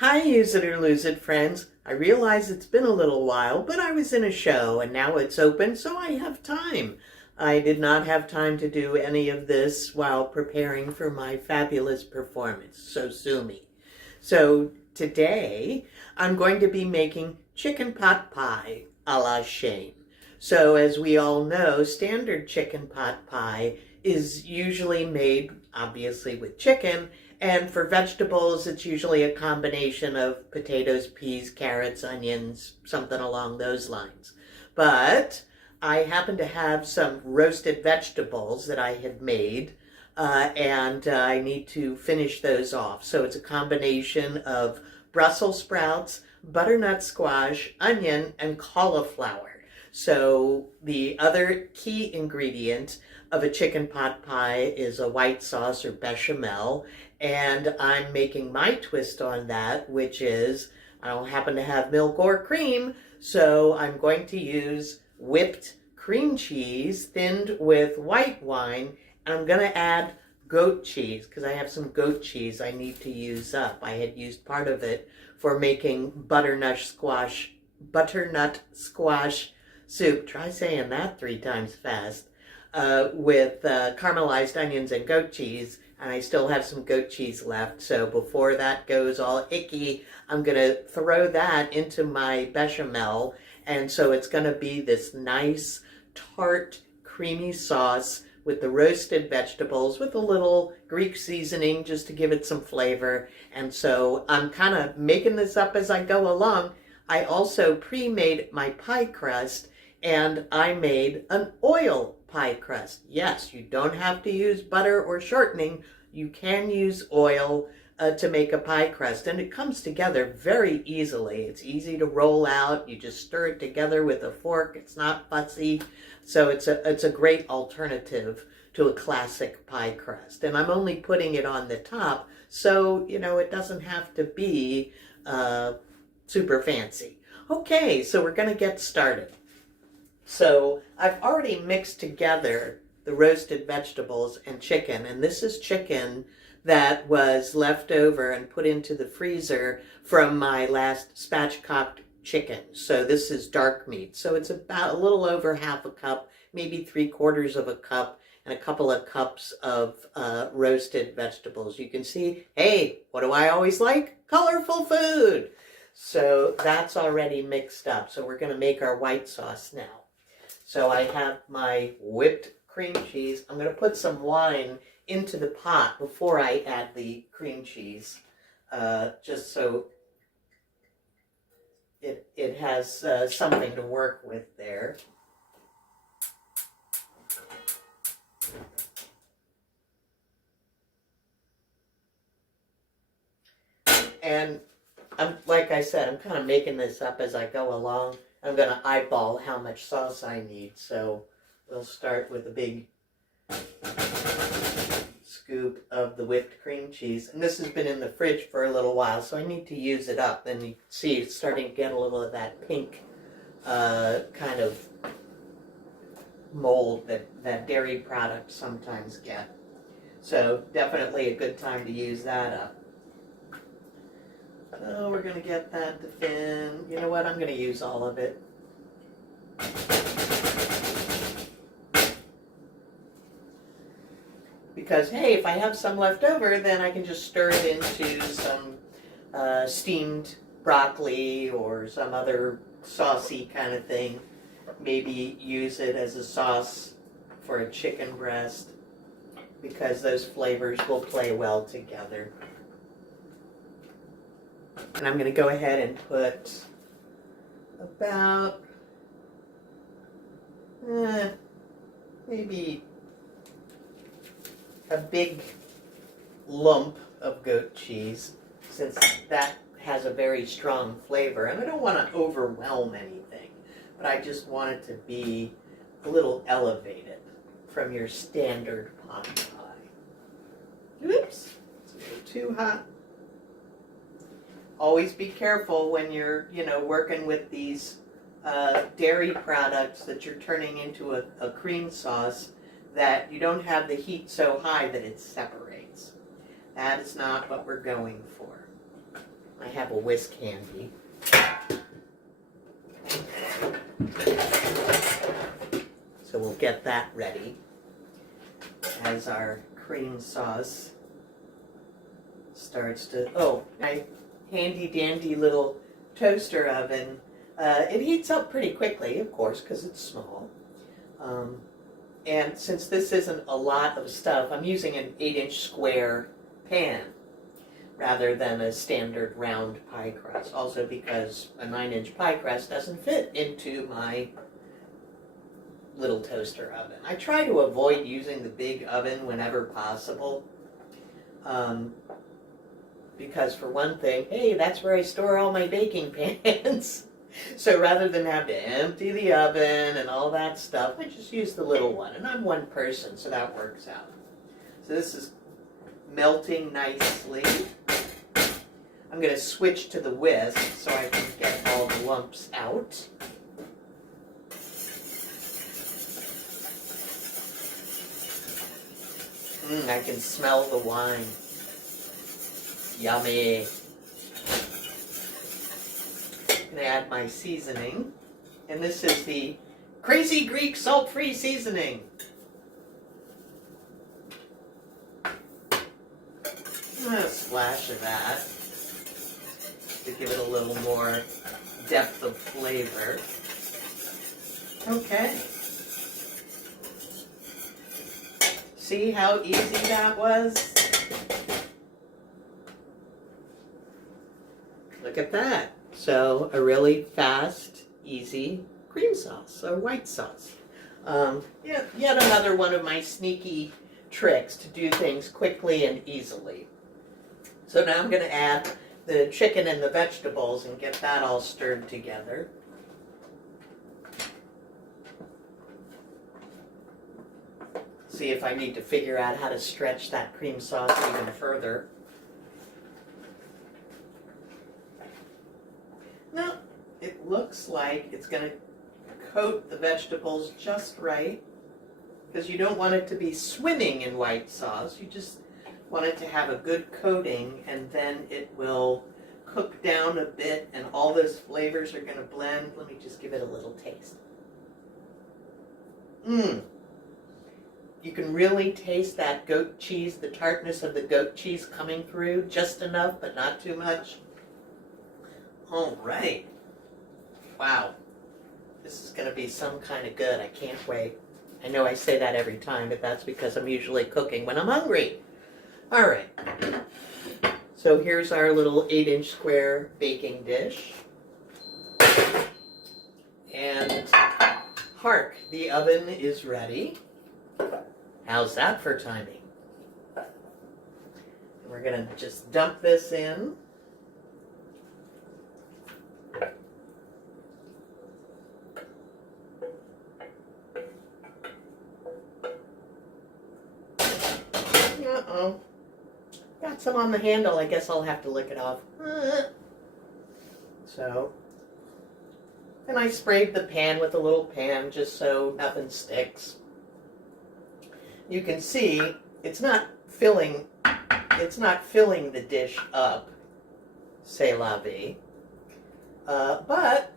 Hi, Use It or Lose It friends. I realize it's been a little while, but I was in a show and now it's open, so I have time. I did not have time to do any of this while preparing for my fabulous performance, so sue me. So today I'm going to be making chicken pot pie a la Shane. So as we all know, standard chicken pot pie is usually made obviously with chicken, and for vegetables, it's usually a combination of potatoes, peas, carrots, onions, something along those lines. But I happen to have some roasted vegetables that I had made, and I need to finish those off. So it's a combination of Brussels sprouts, butternut squash, onion, and cauliflower. So the other key ingredient of a chicken pot pie is a white sauce or bechamel, and I'm making my twist on that, which is I don't happen to have milk or cream, so I'm going to use whipped cream cheese thinned with white wine, and I'm going to add goat cheese because I have some goat cheese I need to use up. I had used part of it for making butternut squash soup. Try saying that 3 times fast. With caramelized onions and goat cheese, and I still have some goat cheese left. So before that goes all icky, I'm going to throw that into my bechamel, and so it's going to be this nice, tart, creamy sauce with the roasted vegetables with a little Greek seasoning just to give it some flavor. And so I'm kind of making this up as I go along. I also pre-made my pie crust, and I made an oil pie crust. Yes, you don't have to use butter or shortening. You can use oil to make a pie crust, and it comes together very easily. It's easy to roll out. You just stir it together with a fork. It's not fussy. So it's a great alternative to a classic pie crust. And I'm only putting it on the top, so it doesn't have to be super fancy. Okay, so we're going to get started. So I've already mixed together the roasted vegetables and chicken, and this is chicken that was left over and put into the freezer from my last spatchcocked chicken. So this is dark meat. So it's about a little over half a cup, maybe 3/4 of a cup, and a couple of cups of roasted vegetables. You can see, hey, what do I always like? Colorful food. So that's already mixed up. So we're going to make our white sauce now. So I have my whipped cream cheese. I'm going to put some wine into the pot before I add the cream cheese, just so it has something to work with there. And like I said, I'm kind of making this up as I go along. I'm going to eyeball how much sauce I need. So we'll start with a big scoop of the whipped cream cheese. And this has been in the fridge for a little while, so I need to use it up. Then you see it's starting to get a little of that pink kind of mold that dairy products sometimes get. So definitely a good time to use that up. So we're going to get that to thin. You know what? I'm going to use all of it. Because, hey, if I have some left over, then I can just stir it into some steamed broccoli or some other saucy kind of thing. Maybe use it as a sauce for a chicken breast, because those flavors will play well together. And I'm going to go ahead and put about maybe a big lump of goat cheese, since that has a very strong flavor. And I don't want to overwhelm anything, but I just want it to be a little elevated from your standard pot pie. Oops, it's a little too hot. Always be careful when you're, working with these dairy products that you're turning into a cream sauce, that you don't have the heat so high that it separates. That is not what we're going for. I have a whisk handy. So we'll get that ready as our cream sauce starts to, oh, my handy dandy little toaster oven. It heats up pretty quickly, of course, because it's small. And since this isn't a lot of stuff, I'm using an 8-inch square pan rather than a standard round pie crust. Also because a 9-inch pie crust doesn't fit into my little toaster oven. I try to avoid using the big oven whenever possible. Because for one thing, hey, that's where I store all my baking pans. So rather than have to empty the oven and all that stuff, I just use the little one. And I'm one person, so that works out. So this is melting nicely. I'm going to switch to the whisk so I can get all the lumps out. I can smell the wine. Yummy. I'm going to add my seasoning. And this is the Crazy Greek salt-free seasoning. A splash of that to give it a little more depth of flavor. Okay. See how easy that was? Look at that. So a really fast, easy cream sauce or white sauce. Yet another one of my sneaky tricks to do things quickly and easily. So now I'm going to add the chicken and the vegetables and get that all stirred together. See if I need to figure out how to stretch that cream sauce even further. No, it looks like it's going to coat the vegetables just right, because you don't want it to be swimming in white sauce. You just want it to have a good coating, and then it will cook down a bit and all those flavors are going to blend. Let me just give it a little taste. You can really taste that goat cheese, the tartness of the goat cheese coming through, just enough but not too much. All right. Wow. This is going to be some kind of good. I can't wait. I know I say that every time, but that's because I'm usually cooking when I'm hungry. All right. So here's our little 8-inch square baking dish. And hark, the oven is ready. How's that for timing? We're going to just dump this in. Uh-oh. Got some on the handle. I guess I'll have to lick it off. So, and I sprayed the pan with a little pan just so nothing sticks. You can see it's not filling the dish up, c'est la vie, but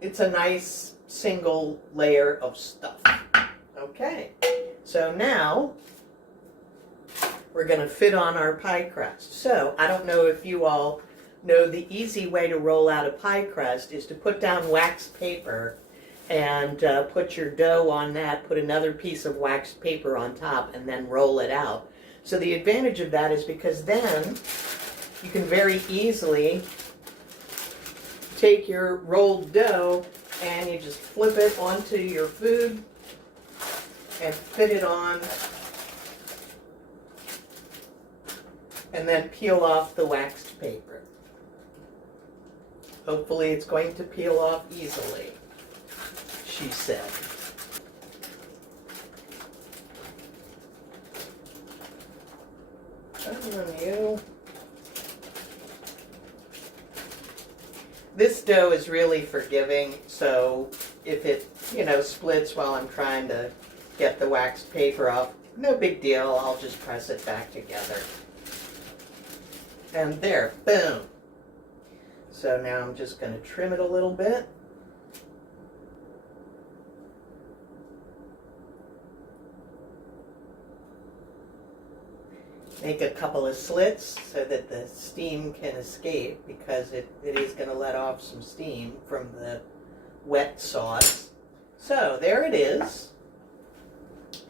it's a nice single layer of stuff. Okay, so now we're going to fit on our pie crust. So I don't know if you all know, the easy way to roll out a pie crust is to put down waxed paper and put your dough on that, put another piece of waxed paper on top, and then roll it out. So the advantage of that is because then you can very easily take your rolled dough and you just flip it onto your food and fit it on, and then peel off the waxed paper. Hopefully it's going to peel off easily, she said. Come on, you. This dough is really forgiving, so if it, splits while I'm trying to get the waxed paper off, no big deal. I'll just press it back together. And there, boom. So now I'm just going to trim it a little bit. Make a couple of slits so that the steam can escape, because it is going to let off some steam from the wet sauce. So there it is.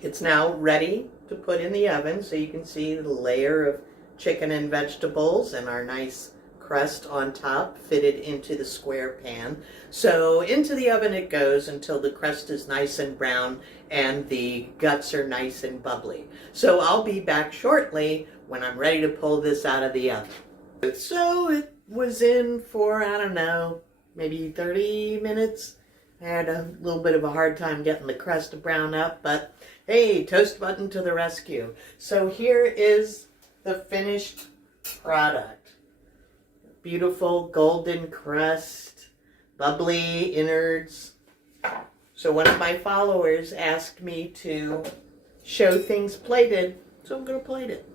It's now ready to put in the oven, so you can see the layer of chicken and vegetables and our nice crust on top fitted into the square pan. So into the oven it goes until the crust is nice and brown and the guts are nice and bubbly. So I'll be back shortly when I'm ready to pull this out of the oven. So it was in for, I don't know, maybe 30 minutes. I had a little bit of a hard time getting the crust to brown up, but hey, toast button to the rescue. So here is the finished product. Beautiful golden crust, bubbly innards. So one of my followers asked me to show things plated, so I'm going to plate it.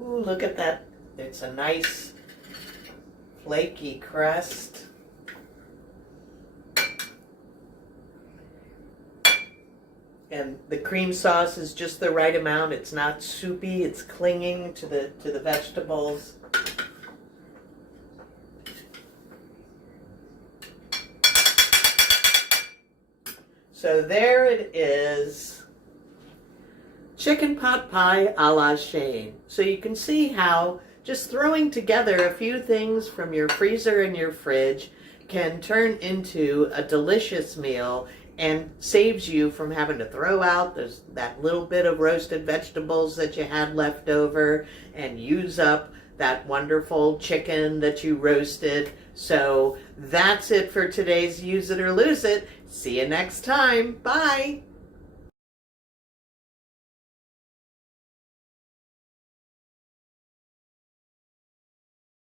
Ooh, look at that. It's a nice flaky crust. And the cream sauce is just the right amount. It's not soupy. It's clinging to the vegetables. So there it is. Chicken pot pie a la Shane. So you can see how just throwing together a few things from your freezer and your fridge can turn into a delicious meal and saves you from having to throw out that little bit of roasted vegetables that you had left over and use up that wonderful chicken that you roasted. So that's it for today's Use It or Lose It. See you next time. Bye.